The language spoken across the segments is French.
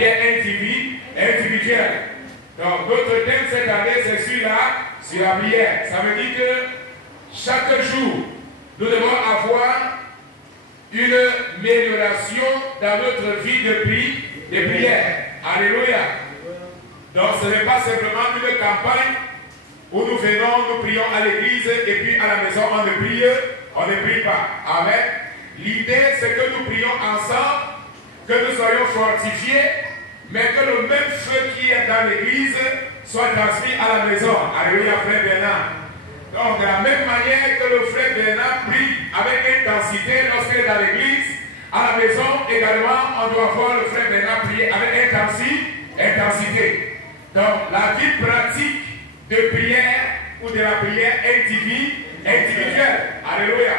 prière individuelle. Donc, notre thème cette année, c'est celui-là, sur la prière. Ça veut dire que chaque jour, nous devons avoir une amélioration dans notre vie de prière. Alléluia. Donc, ce n'est pas simplement une campagne où nous venons, nous prions à l'église et puis à la maison, on ne prie pas. Amen. L'idée, c'est que nous prions ensemble, que nous soyons fortifiés, mais que le même feu qui est dans l'église soit transmis à la maison. Alléluia, frère Bernard. Donc, de la même manière que le frère Bernard prie avec intensité lorsqu'il est dans l'église, à la maison également, on doit voir le frère Bernard prier avec intensité. Donc, la vie pratique de prière ou de la prière individuelle. Alléluia.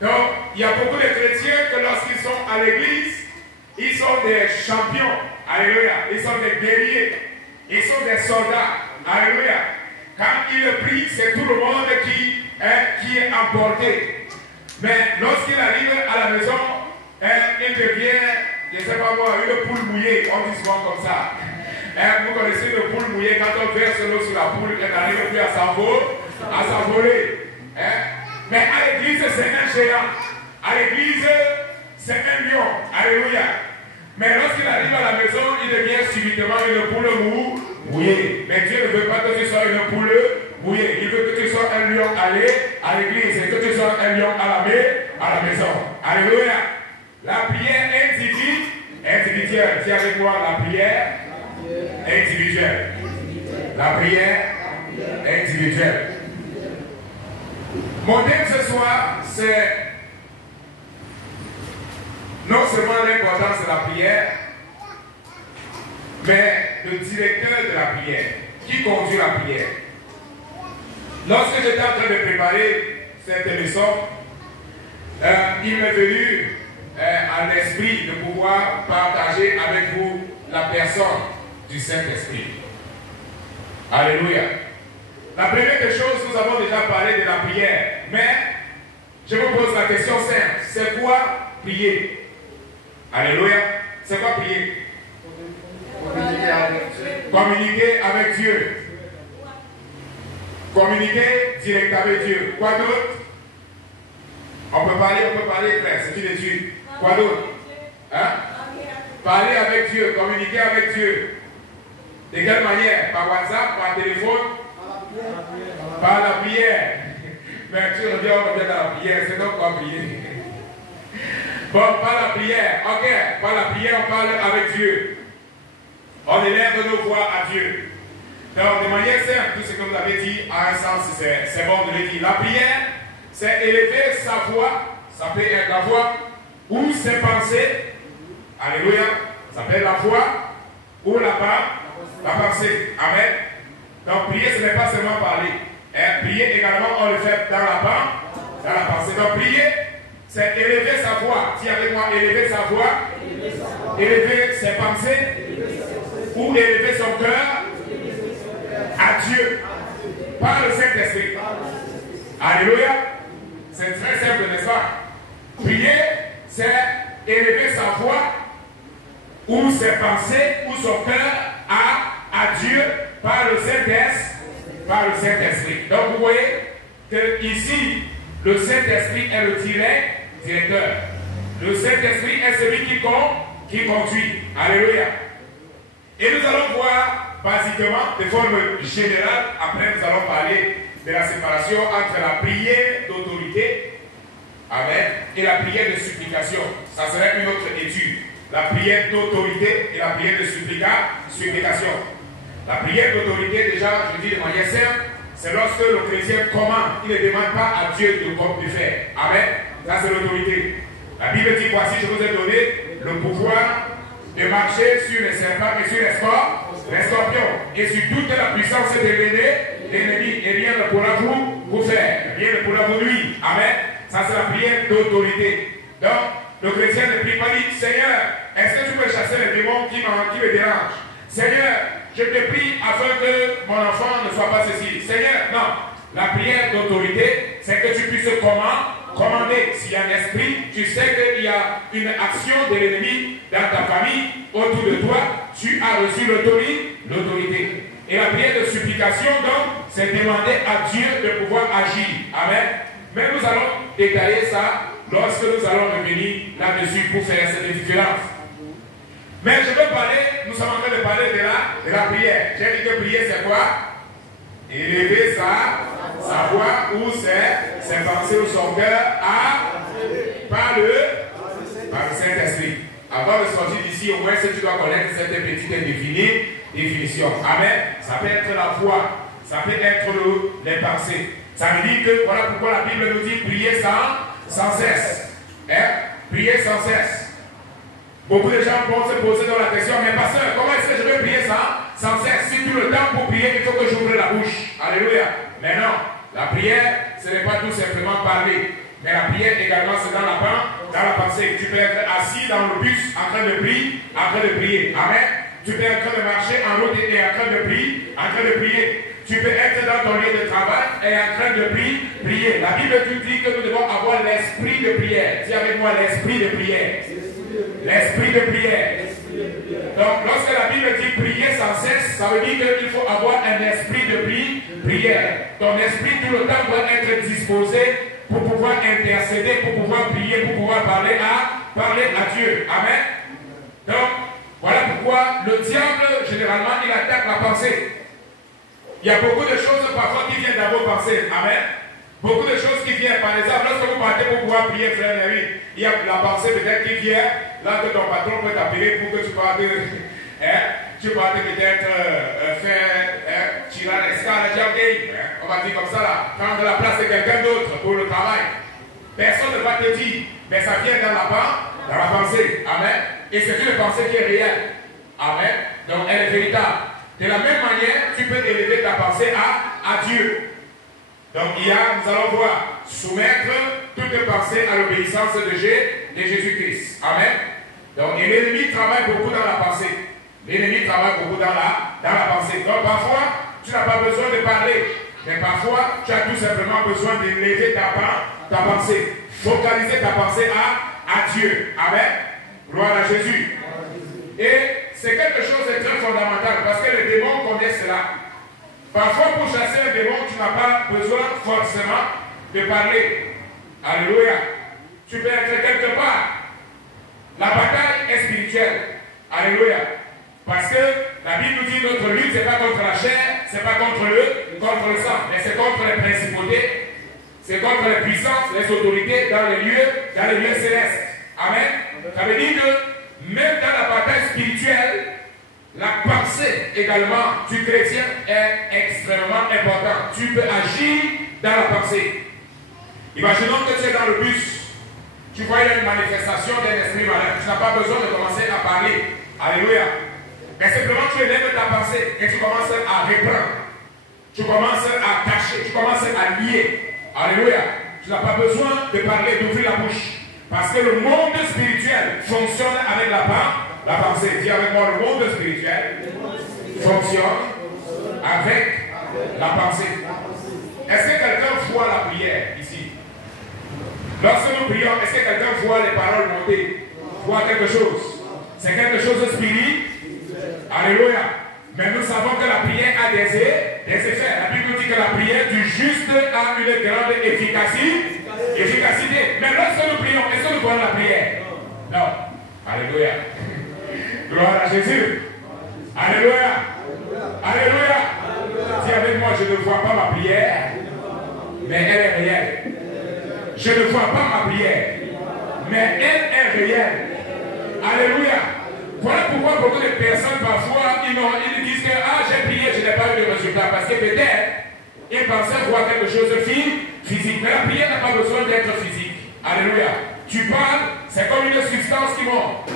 Donc, il y a beaucoup de chrétiens que lorsqu'ils sont à l'église, ils sont des champions. Alléluia. Ils sont des guerriers. Ils sont des soldats. Alléluia. Quand ils prient, c'est tout le monde qui est emporté. Mais lorsqu'il arrive à la maison, il devient, je ne sais pas moi, une poule mouillée. On dit souvent comme ça. Vous connaissez le poule mouillée, quand on verse l'eau sur la poule, elle n'arrive plus à s'envoler. Mais à l'église, c'est un géant. À l'église, c'est un lion. Alléluia. Mais lorsqu'il arrive à la maison, il devient subitement une poule mouillée. Mais Dieu ne veut pas que tu sois une poule mouillée. Il veut que tu sois un lion à l'église et que tu sois un lion à la maison. Alléluia. La prière individuelle. Tiens avec moi la prière individuelle. La prière individuelle. Mon thème ce soir, c'est non seulement l'importance de la prière, mais le directeur de la prière. Qui conduit la prière? Lorsque j'étais en train de préparer cette leçon, il m'est venu à l'esprit de pouvoir partager avec vous la personne du Saint-Esprit. Alléluia. La première des choses, nous avons déjà parlé de la prière, mais je vous pose la question simple. C'est quoi prier? Alléluia. C'est quoi prier? Communiquer avec Dieu. Communiquer direct avec Dieu. Quoi d'autre? On peut parler, frère, c'est une étude. Quoi d'autre? Hein? Parler avec Dieu, communiquer avec Dieu. De quelle manière? Par WhatsApp, par téléphone? Par la prière. Mais tu reviens, on revient dans la prière, c'est donc quoi prier? Bon, par la prière, ok, par la prière, on parle avec Dieu. On élève nos voix à Dieu. Donc, de manière simple, tout ce que vous avez dit, à un sens, c'est bon de le dire. La prière, c'est élever sa voix, ça peut être la voix, ou ses pensées. Alléluia, ça peut être la voix, ou la pensée. Amen. Donc, prier, ce n'est pas seulement parler. Prier également, on le fait dans la pensée. Donc, prier, c'est élever sa voix. Dis avec moi, élever sa voix, élever ses pensées, ou élever son cœur à Dieu par le Saint-Esprit. Alléluia. C'est très simple, n'est-ce pas? Prier, c'est élever sa voix ou ses pensées ou son cœur à Dieu par le Saint-Esprit. Donc vous voyez que ici, le Saint-Esprit est le directeur. Le Saint-Esprit est celui qui conduit. Alléluia. Et nous allons voir basiquement, de forme générale, après nous allons parler de la séparation entre la prière d'autorité, amen, et la prière de supplication. Ça serait une autre étude. La prière d'autorité et la prière de supplication. La prière d'autorité, déjà, je dis de manière simple, c'est lorsque le chrétien commande, il ne demande pas à Dieu de faire. Amen. Ça, c'est l'autorité. La Bible dit, voici, je vous ai donné le pouvoir de marcher sur les serpents et sur les scorpions, et sur toute la puissance de l'ennemi, et rien ne pourra vous faire, rien ne pourra vous nuire. Amen. Ça, c'est la prière d'autorité. Donc, le chrétien ne prie pas, dit, Seigneur, est-ce que tu peux chasser les démons qui me dérangent? Seigneur, je te prie afin que mon enfant ne soit pas ceci. Seigneur, non. La prière d'autorité, c'est que tu puisses commandé. S'il y a un esprit, tu sais qu'il y a une action de l'ennemi dans ta famille, autour de toi, tu as reçu l'autorité. Et la prière de supplication, donc, c'est demander à Dieu de pouvoir agir. Amen. Mais nous allons détailler ça lorsque nous allons revenir là-dessus pour faire cette différence. Mais je veux parler, nous sommes en train de parler de la prière. J'ai dit que prier, c'est quoi? Élever sa voix ou ses pensées ou son cœur par le Saint-Esprit. Avant de sortir d'ici, au moins, si tu dois connaître cette petite définition. Amen. Ça peut être la voix, ça peut être les pensées. Ça veut dire que voilà pourquoi la Bible nous dit prier sans cesse. Hein? Prier sans cesse. Beaucoup de gens vont se poser dans la question, mais pasteur, comment est-ce que je vais prier sans cesse? Si tout le temps pour prier, il faut que j'ouvre la bouche. Alléluia. Mais non, la prière, ce n'est pas tout simplement parler. Mais la prière également, c'est dans la pensée. Tu peux être assis dans le bus en train de prier. Amen. Tu peux être en train de marcher en route et en train de prier. Tu peux être dans ton lieu de travail et en train de prier. La Bible dit que nous devons avoir l'esprit de prière. Dis avec moi l'esprit de prière. L'esprit de prière. Donc, lorsque la Bible dit prier sans cesse, ça veut dire qu'il faut avoir un esprit de prière. Ton esprit tout le temps doit être disposé pour pouvoir intercéder, pour pouvoir prier, pour pouvoir parler à Dieu. Amen. Donc, voilà pourquoi le diable, généralement, il attaque la pensée. Il y a beaucoup de choses parfois qui viennent dans vos pensées. Amen. Beaucoup de choses qui viennent. Par exemple, lorsque vous partez pour pouvoir prier, frère Néry, il y a la pensée peut-être qui vient, là que ton patron peut t'appeler pour que tu partes, tu partes peut-être faire tirer l'escale à Djamgay. On va dire comme ça là, prendre la place de quelqu'un d'autre pour le travail. Personne ne va te dire, mais ça vient dans la pensée. Amen. Et c'est une pensée qui est réelle. Amen. Donc elle est véritable. De la même manière, tu peux élever ta pensée à Dieu. Donc nous allons voir, soumettre toute pensée à l'obéissance de Jésus-Christ. Amen. Donc l'ennemi travaille beaucoup dans la pensée. L'ennemi travaille beaucoup dans la pensée. Donc parfois, tu n'as pas besoin de parler. Mais parfois, tu as tout simplement besoin d'élever ta pensée. Focaliser ta pensée à Dieu. Amen. Gloire à Jésus. Et c'est quelque chose de très fondamental parce que les démons connaissent cela. Parfois, pour chasser un démon, tu n'as pas besoin forcément de parler. Alléluia. Tu peux être quelque part. La bataille est spirituelle. Alléluia. Parce que la Bible nous dit notre lutte, ce n'est pas contre la chair, ce n'est pas contre le sang, mais c'est contre les principautés, c'est contre les puissances, les autorités dans les lieux célestes. Amen. Ça veut dire que même dans la bataille spirituelle, la pensée également du chrétien est extrêmement importante. Tu peux agir dans la pensée. Imaginons que tu es dans le bus. Tu vois une manifestation d'un esprit malin. Tu n'as pas besoin de commencer à parler. Alléluia. Mais simplement tu élèves ta pensée et tu commences à reprendre. Tu commences à cacher. Tu commences à lier. Alléluia. Tu n'as pas besoin de parler, d'ouvrir la bouche. Parce que le monde spirituel fonctionne avec la pensée. Dis avec moi, le monde spirituel fonctionne avec la pensée. Est-ce que quelqu'un voit la prière ici? Lorsque nous prions, est-ce que quelqu'un voit les paroles monter? Voit quelque chose? C'est quelque chose de spirituel. Alléluia. Mais nous savons que la prière a des effets. La Bible dit que la prière du juste a une grande efficacité. Mais lorsque nous prions, est-ce que nous voyons la prière? Non. Alléluia. Gloire à Jésus. Alléluia. Alléluia. Dis avec moi, je ne vois pas ma prière, mais elle est réelle. Je ne vois pas ma prière, mais elle est réelle. Alléluia. Voilà pourquoi beaucoup de personnes parfois, ils disent que j'ai prié, je n'ai pas eu de résultat. Parce que peut-être, ils pensaient voir quelque chose de physique. Mais la prière n'a pas besoin d'être physique. Alléluia. Tu parles, c'est comme une substance qui monte.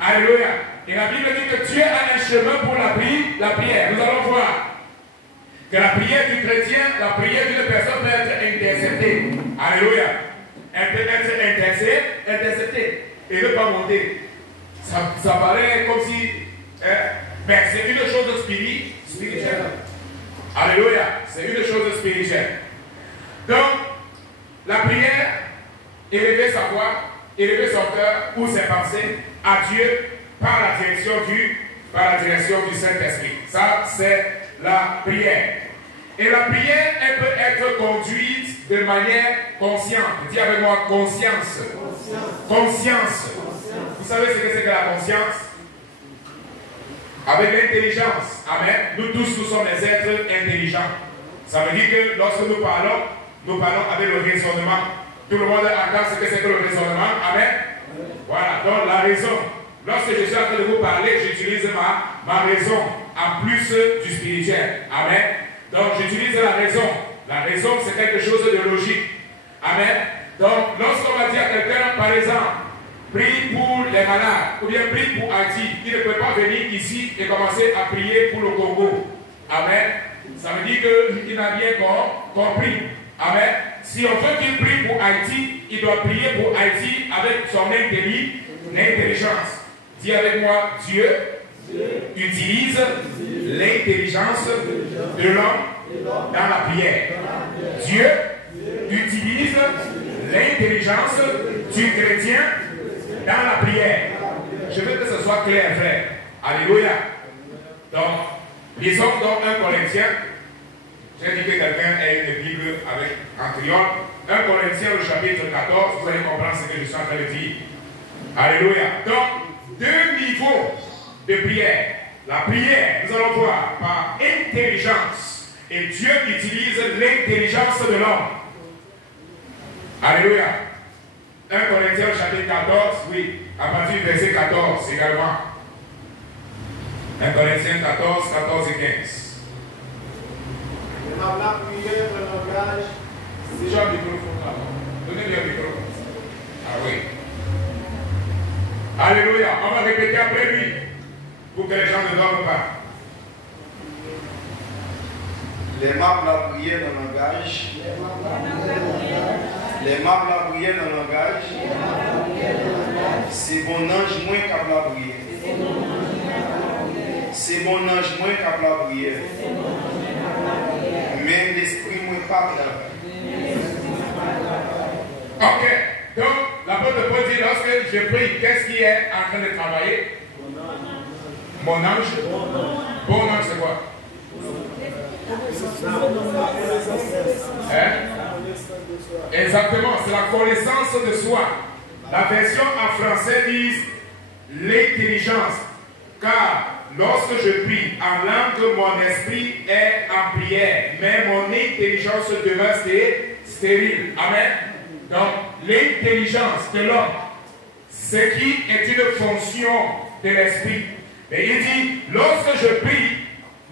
Alléluia. Et la Bible dit que Dieu a un chemin pour la prière. Nous allons voir que la prière du chrétien, la prière d'une personne peut être interceptée. Alléluia. Elle peut être interceptée et ne pas monter. Ça paraît comme si... mais c'est une chose spirituelle. Alléluia. C'est une chose spirituelle. Donc, la prière ou ses pensées à Dieu par la direction du Saint-Esprit. Ça, c'est la prière. Et la prière, elle peut être conduite de manière consciente. Dis avec moi, conscience. Conscience. Vous savez ce que c'est que la conscience? Avec l'intelligence. Amen. Nous tous, nous sommes des êtres intelligents. Ça veut dire que lorsque nous parlons avec le raisonnement. Tout le monde entend ce que c'est que le raisonnement. Amen. Voilà, donc la raison. Lorsque je suis en train de vous parler, j'utilise ma raison en plus du spirituel. Amen. Donc j'utilise la raison. La raison, c'est quelque chose de logique. Amen. Donc lorsqu'on va dire à quelqu'un, par exemple, prie pour les malades, ou bien prie pour Haïti, il ne peut pas venir ici et commencer à prier pour le Congo. Amen. Ça veut dire qu'il n'a rien compris. Amen. Si on veut qu'il prie pour Haïti, il doit prier pour Haïti avec son intelligence. Dis avec moi, Dieu utilise l'intelligence de l'homme dans la prière. Dieu utilise l'intelligence du chrétien dans la prière. Je veux que ce soit clair, frère. Alléluia. Donc, lisons donc 1 Corinthiens. J'ai dit que quelqu'un ait une Bible avec un triomphe. 1 Corinthiens, le chapitre 14, vous allez comprendre ce que je suis en train de dire. Alléluia. Donc, deux niveaux de prière. La prière, nous allons voir, par intelligence. Et Dieu utilise l'intelligence de l'homme. Alléluia. 1 Corinthiens, chapitre 14, oui, à partir du verset 14 également. 1 Corinthiens 14, 14 et 15. La prière de langage. C'est genre de microphone là. Donnez-lui un micro. Ah oui. Alléluia. On va répéter après lui. Pour que les gens ne dorment pas. Les maps la prière dans le langage. Les maps la prière dans le langage. C'est mon ange moins qu'à la prière. C'est mon ange moins qu'à la prière. Mais l'esprit moins pas là. Ok. Donc, l'apôtre Paul dit lorsque je prie, qu'est-ce qui est en train de travailler? Mon ange. Bon ange, c'est quoi? Hein? Exactement, c'est la connaissance de soi. La version en français dit l'intelligence. Car lorsque je prie en langue, mon esprit est en prière, mais mon intelligence demeure stérile. Amen. Donc, l'intelligence de l'homme, ce qui est une fonction de l'esprit. Mais il dit, lorsque je prie,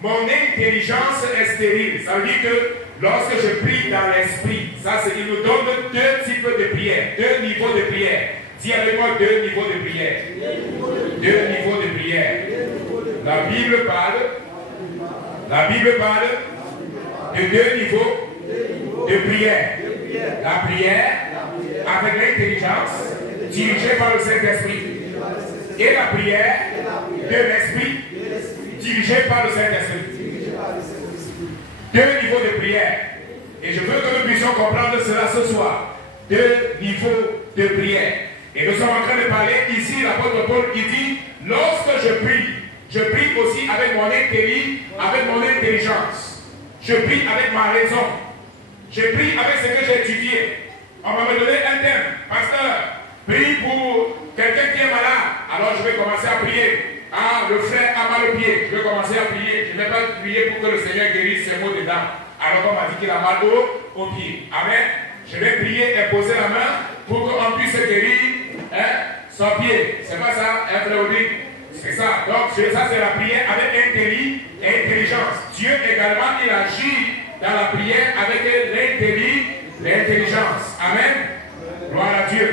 mon intelligence est stérile. Ça veut dire que lorsque je prie dans l'esprit, ça il nous donne deux types de prières, deux niveaux de prière. Dis avec moi deux niveaux de prière. Deux niveaux de prière. La Bible parle de deux niveaux de prière. La prière avec l'intelligence dirigée par le Saint-Esprit. Et la prière de l'Esprit dirigée par le Saint-Esprit. Deux niveaux de prière. Et je veux que nous puissions comprendre cela ce soir. Deux niveaux de prière. Et nous sommes en train de parler ici, l'apôtre Paul qui dit, lorsque je prie aussi avec mon intelligence. Je prie avec ma raison. Je prie avec ce que j'ai étudié. On va me donner un thème. Pasteur, prie pour quelqu'un qui est malade. Alors je vais commencer à prier. Ah, le frère a mal au pied. Je vais commencer à prier. Je ne vais pas prier pour que le Seigneur guérisse ses maux dedans. Alors qu'on m'a dit qu'il a mal au pied. Amen. Je vais prier et poser la main pour qu'on puisse guérir son pied. C'est pas ça, frère Audrey? C'est ça. Donc, ça, c'est la prière avec intelligence. Dieu également, il agit dans la prière avec l'intelligence. Amen. Gloire à Dieu.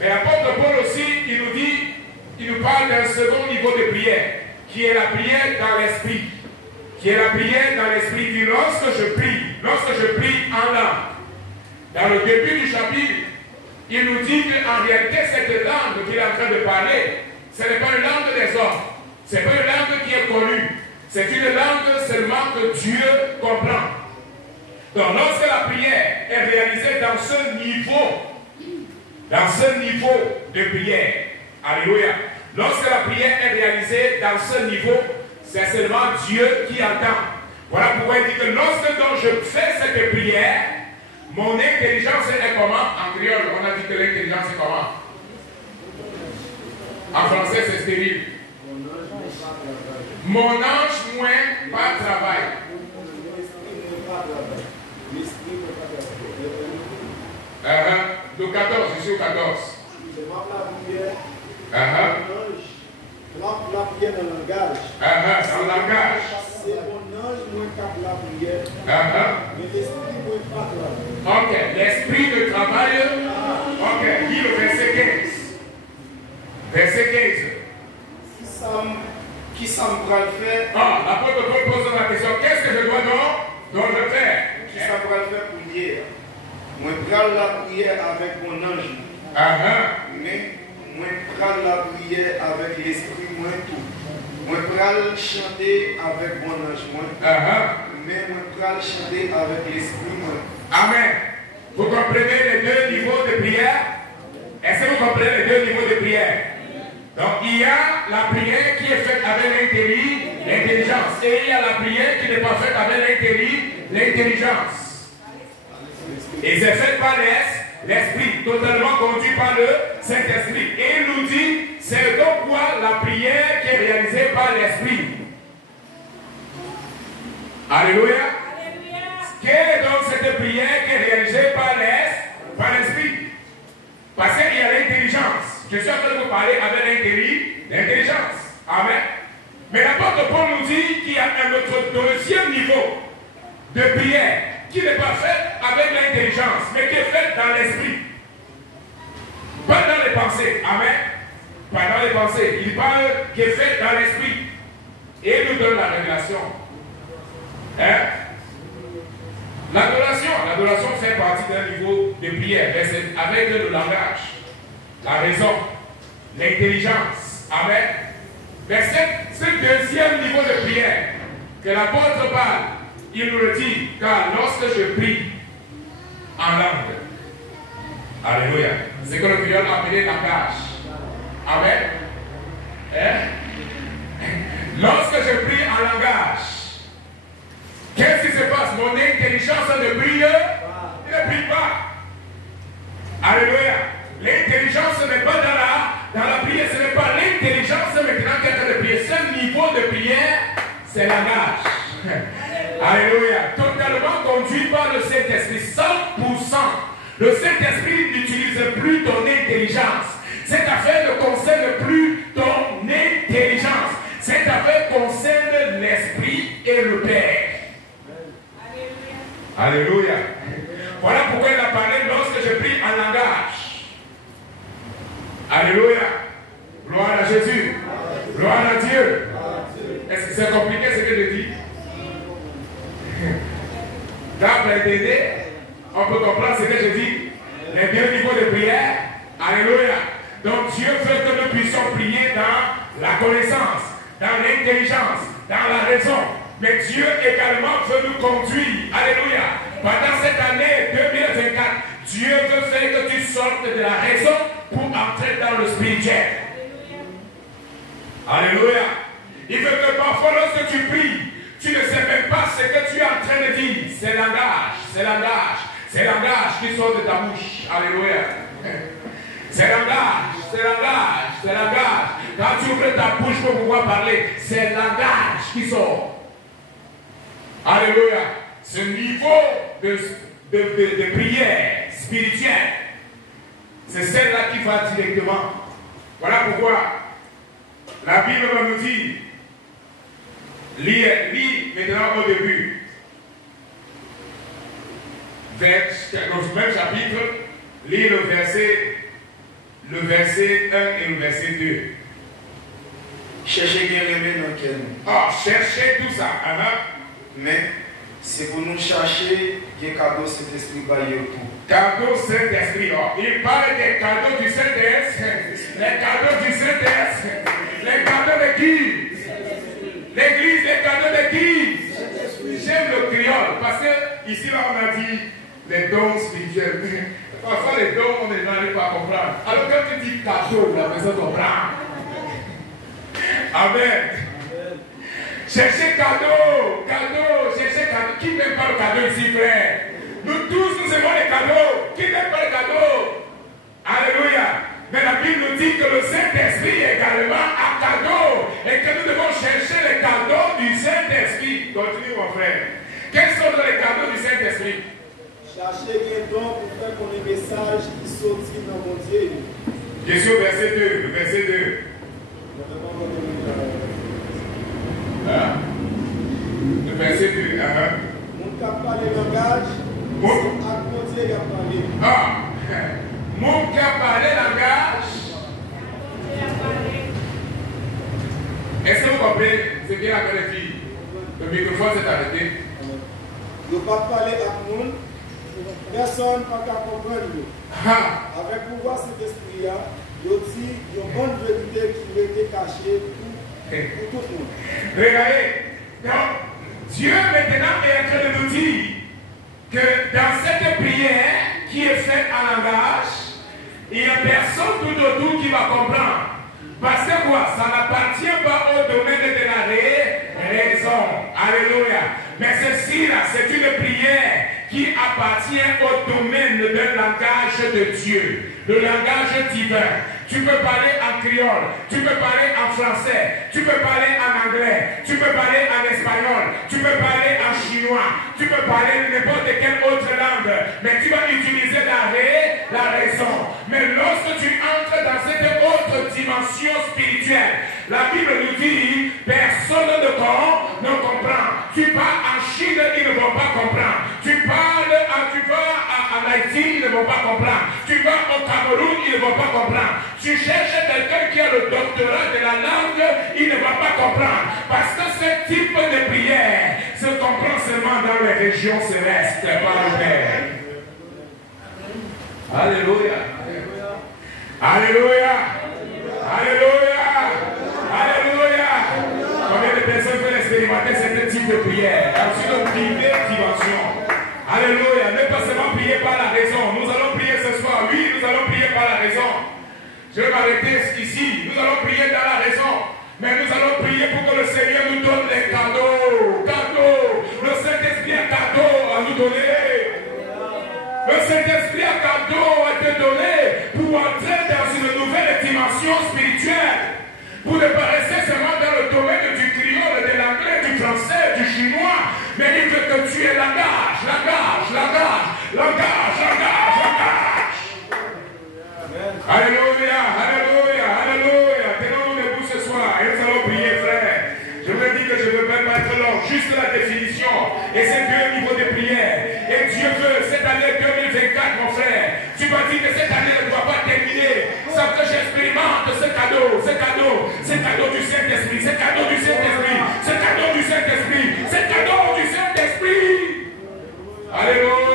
Mais l'apôtre Paul aussi, il nous parle d'un second niveau de prière, qui est la prière dans l'esprit. Qui est la prière dans l'esprit. Il dit, lorsque je prie en langue, dans le début du chapitre, il nous dit qu'en réalité, cette langue qu'il est en train de parler, ce n'est pas une langue des hommes. Ce n'est pas une langue qui est connue. C'est une langue seulement que Dieu comprend. Donc, lorsque la prière est réalisée dans ce niveau de prière, Alléluia. Lorsque la prière est réalisée dans ce niveau, c'est seulement Dieu qui entend. Voilà pourquoi il dit que lorsque donc je fais cette prière, mon intelligence est comment? En créole, on a dit que l'intelligence est comment? En français, c'est stérile. Mon ange moins pas travail. Le 14, je suis au 14. La prière dans le langage. Dans le langage. C'est mon ange moins cap la prière. Mais l'esprit moins pas travail. Ok, l'esprit de travail. Ok, lis le verset 15. Verset 15. Qui ça me va le faire? Ah, l'apôtre Paul pose la question, qu'est-ce que je dois donc le faire? Qui ça me va le faire pour prier? Moi, je prends la prière avec mon ange. Mais moi, je prends la prière avec l'esprit, moi tout. Moi, je prends chanter avec mon ange, moi. Mais moi, je prends chanter avec l'esprit, moi. Amen. Vous comprenez les deux niveaux de prière? Est-ce que vous comprenez les deux niveaux de prière? Donc, il y a la prière qui est faite avec l'intelligence. Et il y a la prière qui n'est pas faite avec l'intelligence. Et c'est fait par l'esprit, totalement conduit par le Saint-Esprit. Et il nous dit, c'est donc quoi la prière qui est réalisée par l'esprit. Alléluia. Quelle est donc cette prière qui est réalisée par l'esprit? Parce qu'il y a l'intelligence. Je suis en train de vous parler avec l'intelligence. Amen. Mais l'apôtre Paul nous dit qu'il y a un autre deuxième niveau de prière qui n'est pas fait avec l'intelligence, mais qui est fait dans l'esprit. Pas dans les pensées. Amen. Pas dans les pensées. Il parle qui est fait dans l'esprit. Et il nous donne la révélation. Hein? L'adoration fait partie d'un niveau de prière, mais c'est avec le langage, la raison, l'intelligence. Amen. Mais ce deuxième niveau de prière que l'apôtre parle, il nous le dit, car lorsque je prie en langue, alléluia, c'est que le créole a appelé langage. Amen. Hein? Lorsque je prie en langage, qu'est-ce qui se passe? Mon intelligence ne brille, il ne brille pas. Alléluia. L'intelligence n'est pas dans la prière, ce n'est pas l'intelligence maintenant qui est en train de prier. Ce niveau de prière, c'est le langage. Alléluia. Totalement conduit par le Saint-Esprit, 100%. Le Saint-Esprit n'utilise plus ton intelligence. Cette affaire ne concerne plus ton intelligence. Cette affaire concerne l'Esprit et le Père. Alléluia. Voilà pourquoi il a parlé lorsque je prie en langage. Alléluia. Gloire à Jésus. Gloire à Dieu. Est-ce que c'est compliqué ce que je dis? D'après l'idée, on peut comprendre ce que je dis. Les deux niveaux de prière. Alléluia. Donc Dieu veut que nous puissions prier dans la connaissance, dans l'intelligence, dans la raison. Mais Dieu également veut nous conduire. Alléluia. Pendant cette année 2024, Dieu veut faire que tu sortes de la raison pour entrer dans le spirituel. Alléluia. Il veut que parfois lorsque tu pries, tu ne sais même pas ce que tu es en train de dire. C'est langage, c'est langage, c'est langage qui sort de ta bouche. Alléluia. C'est langage, c'est langage, c'est langage. Quand tu ouvres ta bouche pour pouvoir parler, c'est langage qui sort. Alléluia. Ce niveau de prière spirituelle, c'est celle-là qui va directement. Voilà pourquoi la Bible va nous dire, lis maintenant au début, dans le même chapitre, lis le verset 1 et le verset 2. Cherchez bien les dans quel. Ah, cherchez tout ça. Mais c'est pour nous chercher des cadeaux Saint-Esprit baillé tout. Cadeaux Saint-Esprit. Il parle des cadeaux du Saint-Esprit. Les cadeaux du Saint-Esprit. Les cadeaux de qui? L'église, les cadeaux de qui? J'aime le créole parce que ici là on a dit Les dons spirituels. Parfois, les dons, on n'arrive pas à comprendre. Alors, quand tu dis cadeau, la personne comprend. Amen. Cherchez cadeau, cherchez cadeau. Qui n'aime pas le cadeau ici, frère? Nous tous, nous aimons les cadeaux. Qui n'aime pas le cadeau? Alléluia. Mais la Bible nous dit que le Saint-Esprit est également un cadeau et que nous devons chercher les cadeaux du Saint-Esprit. Continue, mon frère. Quels sont les cadeaux du Saint-Esprit? Cherchez les dons pour faire qu'on ait un message qui sortit dans mon Dieu. Je suis au verset 2. Verset 2. Le verset 2. Mon cap parler langage. Mon Dieu a parlé. Ah. Mon qui a parlé langage. Est-ce que vous comprenez ce qu'il a fait les filles? Le microphone s'est arrêté. Je ne peux pas parler à tout le monde. Personne n'a pas comprendre. Avec pouvoir cet esprit-là, il y a aussi une bonne vérité qui a été cachée pour tout le monde. Regardez, donc, Dieu maintenant est en train de nous dire que dans cette prière qui est faite en langage, il n'y a personne tout autour qui va comprendre. Parce que quoi? Ça n'appartient pas au domaine de la raison. Alléluia. Mais ceci là, c'est une prière qui appartient au domaine du langage de Dieu, le langage divin. Tu peux parler en créole, tu peux parler en français, tu peux parler en anglais, tu peux parler en espagnol, tu peux parler en chinois, tu peux parler n'importe quelle autre langue, mais tu vas utiliser la raison. Mais lorsque tu entres dans cette autre dimension spirituelle, la Bible nous dit, personne ne comprend. Tu parles en Chine, ils ne vont pas comprendre. Tu vas en Haïti, ils ne vont pas comprendre. Tu vas au Cameroun, ils ne vont pas comprendre. Tu cherches quelqu'un qui a le doctorat de la langue, il ne va pas comprendre. Parce que ce type de prière se comprend seulement dans les régions célestes par le Père. Alléluia. Alléluia. Alléluia. Alléluia. Combien de personnes veulent expérimenter ce type de prière dans une première dimension? Alléluia. Ne pas seulement prier par la raison. Nous allons prier ce soir. Oui, nous allons prier par la raison. Je vais m'arrêter ici. Nous allons prier dans la raison. Mais nous allons prier pour que le Seigneur nous donne les cadeaux. Cadeaux. Le Saint-Esprit a cadeau à nous donner. Le Saint-Esprit a cadeau à te donner pour entrer dans une nouvelle dimension spirituelle. Pour ne pas rester seulement dans le domaine du créole, de l'anglais, du français, du chinois. Mais il veut que tu aies langage. Alléluia, alléluia, alléluia. Tenons-nous debout ce soir et nous allons prier, frère. Je vous dis que je ne veux même pas être long, juste la définition. Et c'est deux niveaux de prière. Et Dieu veut, cette année 2024, mon frère, tu m'as dit que cette année ne doit pas terminer sans que j'expérimente ce cadeau du Saint-Esprit, ce cadeau du Saint-Esprit, ce cadeau du Saint-Esprit, ce cadeau du Saint-Esprit. Alléluia.